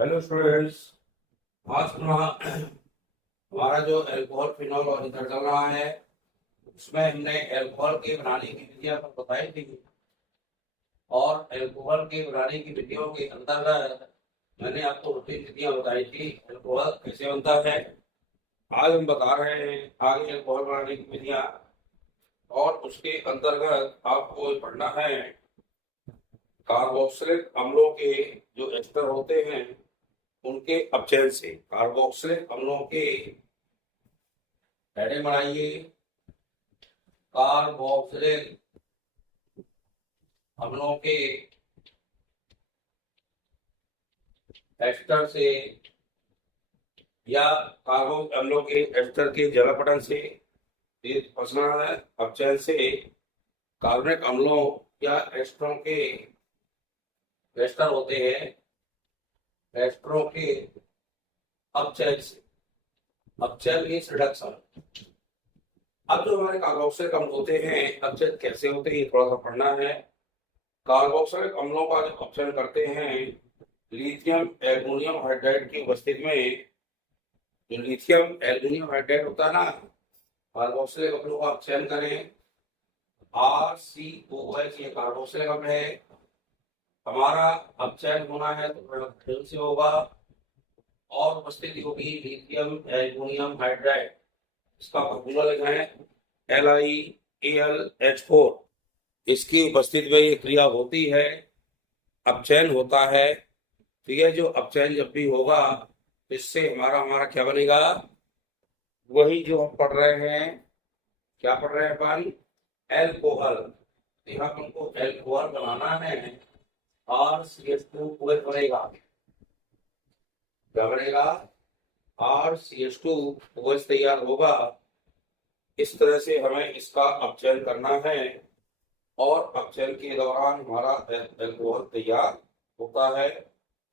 Hello students. आज हमारा जो एल्कोहल फिनॉल और ईथर चल रहा है उसमें हमने एल्कोहल के बनाने की विधियां तो बताई थी और एल्कोहल के बनाने की विधियों के अंतर्गत मैंने आपको 2-3 विधियां बताई थी एल्कोहल कैसे बनता है। आज हम बता रहे हैं आगे एल्कोहल बनाने की विधियां और उसके अंतर्गत आपको पढ़ना है कार्बोक्सिलिक अम्लों के जो एस्टर होते हैं उनके अपचयन से। कार्बोक्सिलिक अम्लों के हेडिंग बनाइए। कार्बोक्सिलिक अम्लों के एस्टर से या कार्बोक्सिलिक अम्लों के एस्टर के जलापटन से फंसना है। अपचयन से कार्बनिक अम्लों या एस्टरों के एस्टर होते हैं एस्टरों के अपचयन से। अपचयन मीन्स रिडक्शन। अब जो हमारे कार्बोक्सिलिक अम्ल होते हैं अपचयन कैसे होते हैं ये थोड़ा सा पढ़ना है। कार्बोक्सिलिक अम्लों का जो अपचयन करते हैं लिथियम एल्युमिनियम हाइड्राइड की उपस्थिति में। जो लिथियम एल्युमिनियम हाइड्राइड होता है ना, कार्बोक्सिलिक अम्लों का अपचयन करें RCOH, ये कार्बोक्सिलिक अम्ल है। हमारा अपचयन होना है तो फिर से होगा और उपस्थिति होगी लिथियम एल्युमिनियम हाइड्राइड। इसका फॉर्मूला लिखा है LiAlH4। इसकी उपस्थिति में ये क्रिया होती है, अपचयन होता है। ठीक है, जो अपचयन जब भी होगा इससे हमारा हमारा क्या बनेगा, वही जो हम पढ़ रहे हैं। क्या पढ़ रहे हैं अपन? एल्कोहल। यहाँ अपन को एल्कोहल बनाना है और CH2OH बनेगा। क्या बनेगा? और CH2OH तैयार होगा। इस तरह से हमें इसका अपचयन करना है और अपचयन के दौरान हमारा एल्कोहल तैयार होता है।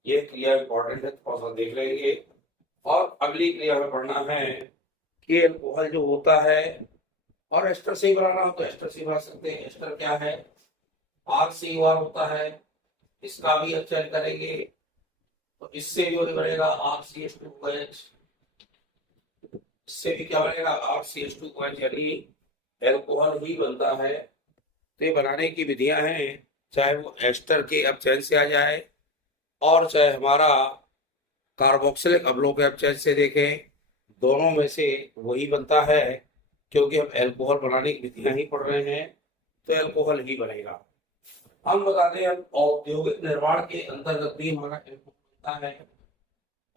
ये क्रिया इंपॉर्टेंट है, थोड़ा सा देख लेंगे। और अगली क्रिया में पढ़ना है कि एल्कोहल जो होता है और एस्टर से ही बनाना हो तो एस्टर से बना सकते हैं। एस्टर क्या है? RCOR होता है। इसका भी अपचयन करेंगे तो इससे जो बनेगा RCH2OH। इससे भी क्या बनेगा? RCH2OH, यानी एल्कोहल ही बनता है। तो ये बनाने की विधियां हैं, चाहे वो एस्टर के अपचयन से आ जाए और चाहे हमारा कार्बोक्सिलिक अम्लों के अपचयन से देखें, दोनों में से वही बनता है। क्योंकि हम एल्कोहल बनाने की विधियां ही पढ़ रहे हैं तो एल्कोहल ही बनेगा। हम बताते हैं औद्योगिक निर्माण के अंतर्गत भी हमारा एल्कोहल बनता है।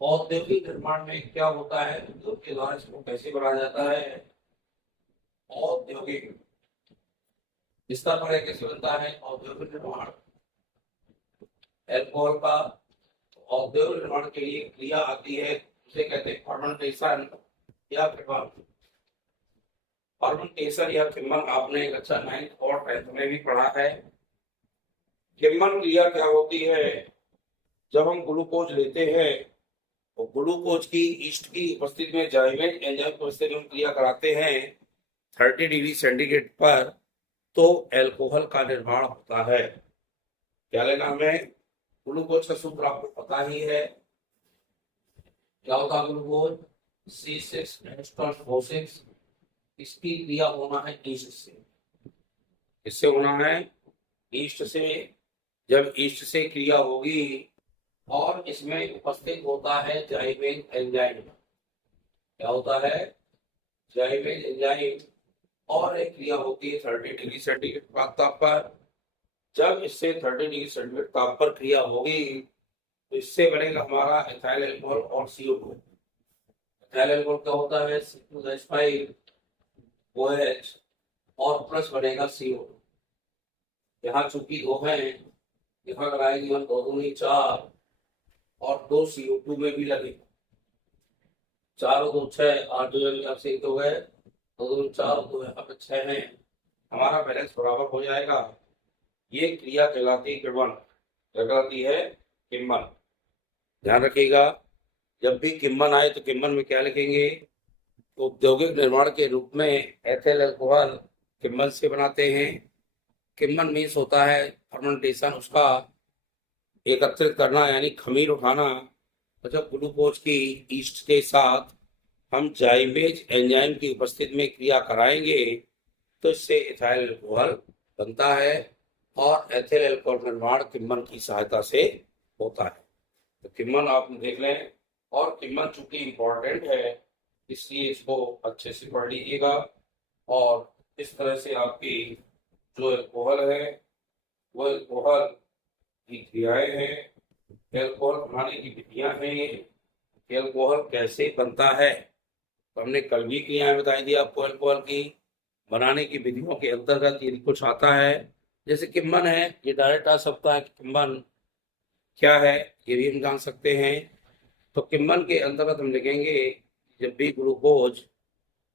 औद्योगिक निर्माण में क्या होता है, उद्योग के द्वारा इसको कैसे बनाया जाता है? औद्योगिक स्तर पर कैसे बनता है औद्योगिक निर्माण एल्कोहल का? औद्योगिक निर्माण के लिए क्रिया आती है, उसे कहते हैं फर्मेंटेशन या फिर फर्मेंटेशन या किण्वन। आपने कक्षा 9th और 10th में भी पढ़ा है। किण्वन क्रिया क्या होती है? जब हम ग्लूकोज लेते हैं तो ग्लूकोज की ईस्ट की उपस्थिति में जाइमेज एंजाइम की उपस्थिति में क्रिया कराते हैं 30 डिग्री सेंटीग्रेड पर, तो एल्कोहल का निर्माण होता है। क्या लेना हमें? ग्लूकोज का सूत्र आपको पता ही है। क्या होता है ग्लूकोज? C6H12O6। इसकी क्रिया होना है ईस्ट से। किससे होना है? ईस्ट से। जब ईस्ट से क्रिया होगी और इसमें उपस्थित होता है जाइमेज एंजाइम। क्या होता है? जाइमेज एंजाइम। और एक क्रिया होती है 30 डिग्री सेंटीग्रेड ताप पर। जब इससे 30 डिग्री सेंटीग्रेड ताप पर क्रिया होगी तो इससे बनेगा हमारा एथाइल अल्कोहल और CO2। एथाइल अल्कोहल क्या होता है? C2H5OH और प्लस बनेगा CO2। यहाँ चूंकि दो है, यहाँ लगाएंगे हम 2 दूनी 4 और 2 CO2 में भी लगे। 4 और 2 6, 8 जो से हो गए, 2 दूनी 4, 2 यहाँ पे 6 है। हमारा बैलेंस बराबर हो जाएगा। ये क्रिया कहलाती है किण्वन। कहलाती है किण्वन। ध्यान रखिएगा, जब भी किण्वन आए तो किण्वन में क्या लिखेंगे? औद्योगिक निर्माण के रूप में एथिल अल्कोहल किण्वन से बनाते हैं। किण्वन मीन्स होता है फर्मेंटेशन, उसका एकत्रित करना यानी खमीर उठाना तो जब ग्लूकोज की ईस्ट के साथ हम जाइमेज एंजाइम की उपस्थिति में क्रिया कराएंगे तो इससे इथाइल अल्कोहल बनता है और एथिल अल्कोहल निर्माण किण्वन की सहायता से होता है। तो किण्वन आप देख लें, और किण्वन चूंकि इम्पोर्टेंट है इसलिए इसको अच्छे से पढ़ लीजिएगा। और इस तरह से आपकी जो अल्कोहल है वो अल्कोहल की क्रियाएं हैं, अल्कोहल बनाने की विधियां हैं, ये अल्कोहल कैसे बनता है। तो हमने कल भी क्रियाएं बताई दी आपको अल्कोहल की बनाने की विधियों के अंतर्गत यदि कुछ आता है, जैसे किण्वन है, ये डायरेक्ट आ सकता है कि किण्वन क्या है ये भी हम जान सकते हैं। तो किण्वन के अंतर्गत हम लिखेंगे जब भी ग्लूकोज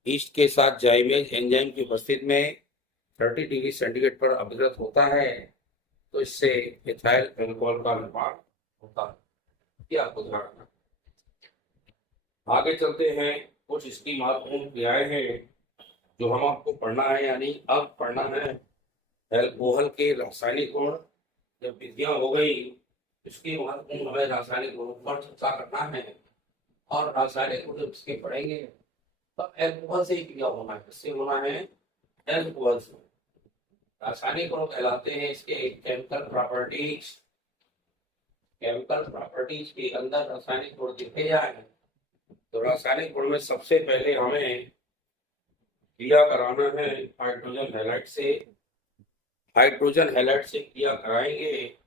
ईस्ट के साथ जाइमेज एंजाइम की उपस्थिति में 30 डिग्री सेंटीग्रेड पर अभिकृत होता है तो इससे इथाइल अल्कोहल का निर्माण होता है। ये आपको ध्यान रखना। आगे चलते हैं, कुछ इसकी महत्वपूर्ण क्रियाएं हैं जो हम आपको पढ़ना है, यानी अब पढ़ना है अल्कोहल के रासायनिक गुण। जब विधियां हो गई इसकी महत्वपूर्ण हमें रासायनिक गुणों पर चर्चा करना है, और रासायनिक गुण जब इसके पढ़ेंगे तब अल्कोहल से ही क्रिया होना है। किससे होना है? अल्कोहल से। रासायनिक गुण कहलाते हैं इसके केमिकल प्रॉपर्टीज। केमिकल प्रॉपर्टीज के अंदर रासायनिक गुण लिखे जाए तो रासायनिक गुण में सबसे पहले हमें क्रिया कराना है हाइड्रोजन हैलाइड से। हाइड्रोजन हैलाइड से क्रिया कराएंगे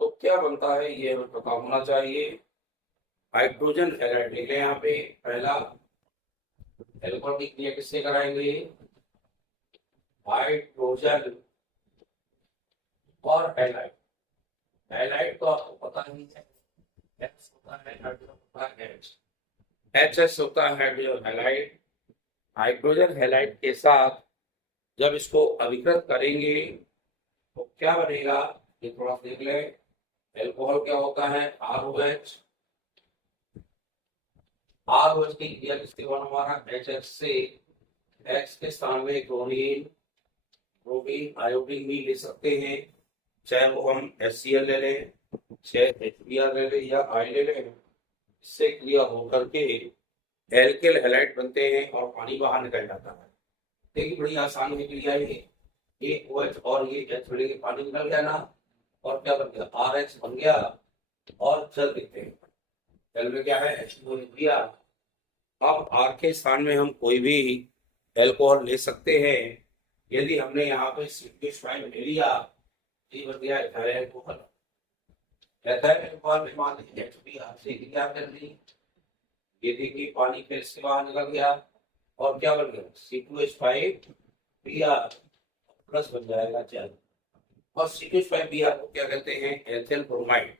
तो क्या बनता है ये हमें पता होना चाहिए। हाइड्रोजन हैलाइड लिखे यहाँ पे, पहला अल्कोहल की क्रिया किससे कराएंगे? हाइड्रोजन और हैलाइड। हैलाइड तो आपको पता ही है, X होता है, हाइड्रोजन होता है H, HS होता है हाइड्रोजन हैलाइड। हाइड्रोजन हैलाइड के साथ जब इसको अभिकृत करेंगे तो क्या बनेगा ये थोड़ा देख ले। अल्कोहल क्या होता है? ROH। ROH की क्रिया किसके बाद हमारा HH से X के स्थान में क्लोरीन, ब्रोमीन, आयोडीन भी ले सकते हैं, चाहे वो हम HCl ले लें, चाहे HBr ले लें या I ले लें। इससे क्रिया होकर के एल्किल हैलाइड बनते हैं और पानी बाहर निकल जाता है। देखिए बड़ी आसान है क्रिया ये OH और ये H मिलके पानी निकल गया ना, और क्या बन गया? RH बन गया और जल लिखते हैं। जल में क्या है? H2O लिख दिया। अब R के स्थान में हम कोई भी अल्कोहल ले सकते हैं। यदि हमने यहाँ पे C2H5 ले लिया, ये बन गया इथाइल अल्कोहल। इथाइल अल्कोहल में मान लीजिए HBr से क्रिया कर ली, ये देखिए पानी फिर से बाहर निकल गया और क्या बन गया? C2H5Br प्लस बन जाएगा जल। और C2H5Br को क्या कहते हैं? Ethyl bromide.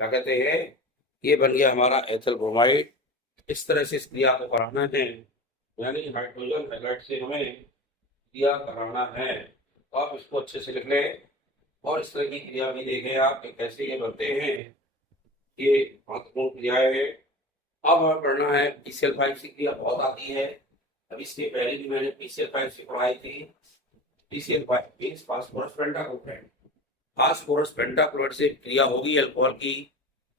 क्या कहते हैं? ये बन गया हमारा एथिल ब्रोमाइड। इस तरह से इस क्रिया को कराना है, यानी हाइड्रोजन हैलाइड से हमें क्रिया कराना है। तो आप इसको अच्छे से लिख लें और इस तरह की क्रिया भी देखें आप कि कैसे ये बनते हैं। ये महत्वपूर्ण क्रियाएं हैं। अब हमें पढ़ना है PCl5 की क्रिया बहुत आती है। अब इसके पहले भी मैंने PCl5 से पढ़ाई थी। PCl5 means phosphorus pentachloride. Phosphorus pentachloride से क्रिया होगी अल्कोहल की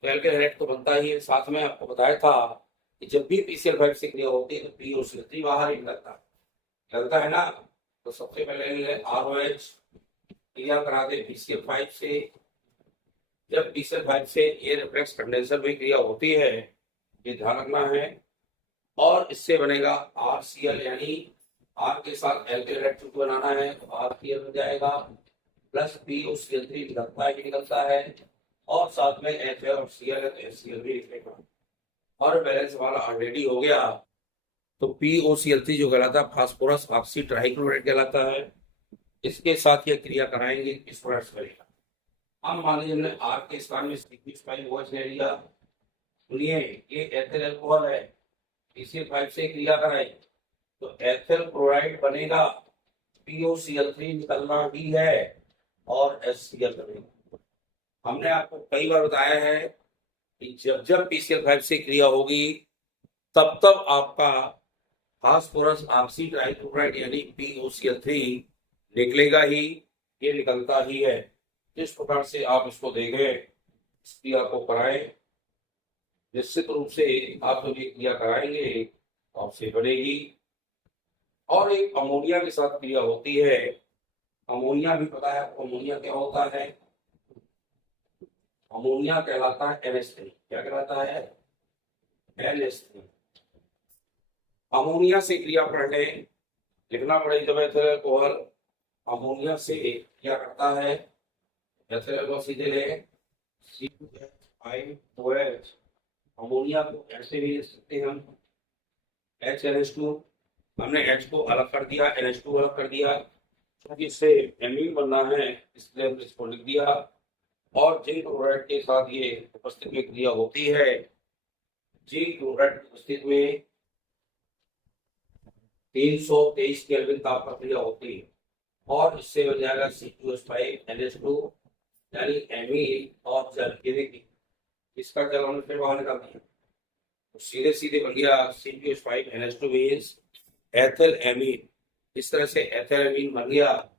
तो एल्किल हैलाइड तो बनता ही है। साथ में आपको बताया था कि जब भी PCl5 से क्रिया होती है तो POCl3 बाहर ही निकलता है ना। तो सबसे पहले ROH क्रिया करा दे PCl5 से। जब PCl5 से ये रिफ्लेक्स कंडेंसर में क्रिया होती है, ये ध्यान रखना है। और इससे बनेगा RCl, यानी R के साथ एल्किल हैलाइड बनाना है तो RCl बन जाएगा, प्लस POCl3 निकलता है और साथ में HL और Cl है तो HCl भी लिखेगा। और बैलेंस वाला ऑलरेडी हो गया। तो POCl3 जो कहलाता है फास्फोरस ऑक्सी ट्राइक्लोराइड कहलाता है। इसके साथ ये क्रिया कराएंगे, इस प्रकार से करेगा। अब मान लीजिए हमने R के स्थान में C2H5OH ले लिया। सुनिए ये एथिल अल्कोहल है, PCl5 से क्रिया कराए तो एथिल क्लोराइड बनेगा, POCl3 निकलना ही है और HCl बनेगा। हमने आपको कई बार बताया है कि जब PCl5 से क्रिया होगी तब आपका फास्फोरस ऑक्सी ट्राइक्लोराइड यानी POCl3 निकलेगा ही, ये निकलता ही है। इस प्रकार से आप इसको देखें, इस क्रिया को कराएं। निश्चित रूप से आप जब ये क्रिया कराएंगे तो आपसे बढ़ेगी। और एक अमोनिया के साथ क्रिया होती है, अमोनिया भी पता है आपको, अमोनिया क्या होता है? अमोनिया कहलाता है NH3। क्या कहलाता है? NH3। अमोनिया से क्रिया पढ़ने लिखना पड़ेगी जब एथिल अल्कोहल अमोनिया से क्या करता है, एथिल अल्कोहल सीधे ले C2H5OH, अमोनिया को ऐसे भी लिख सकते हैं हम HNH2, हमने H को अलग कर दिया, NH2 अलग कर दिया, क्योंकि इससे एमीन बनना है इसलिए हमने इसको लिख दिया। और जिंक क्लोराइड के साथ ये उपस्थित में क्रिया होती है, जिंक क्लोराइड की उपस्थित में 323 केल्विन ताप पर क्रिया होती है और इससे बन जाएगा C2H5NH2 यानी एमीन और जल। ये देखिए इसका जल हमने फिर बाहर निकाल दिया तो सीधे सीधे बन गया C2H5NH2 मीन्स एथिल एमीन। इस तरह से एथिल एमीन बन गया।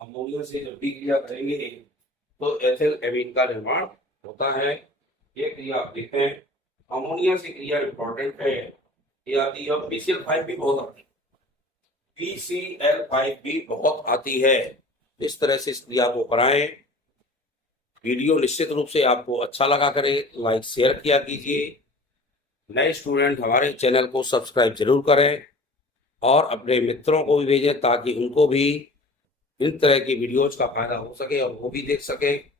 अमोनिया से जब भी क्रिया करेंगे तो एथिल एमीन का निर्माण होता है। ये क्रिया आप देखते हैं, अमोनिया से क्रिया इंपॉर्टेंट है, ये आती है। और PCl5 भी बहुत आती है, PCl5 भी बहुत आती है। इस तरह से इस क्रिया को कराएं। वीडियो निश्चित रूप से आपको अच्छा लगा करे, लाइक शेयर किया कीजिए। नए स्टूडेंट हमारे चैनल को सब्सक्राइब जरूर करें और अपने मित्रों को भी भेजें ताकि उनको भी इन तरह की वीडियोज का फायदा हो सके और वो भी देख सकें।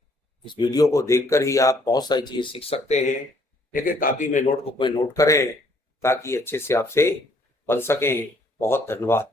इस वीडियो को देखकर ही आप बहुत सारी चीज़ें सीख सकते हैं, लेकिन कॉपी में नोटबुक में नोट करें ताकि अच्छे से आपसे बन सकें। बहुत धन्यवाद।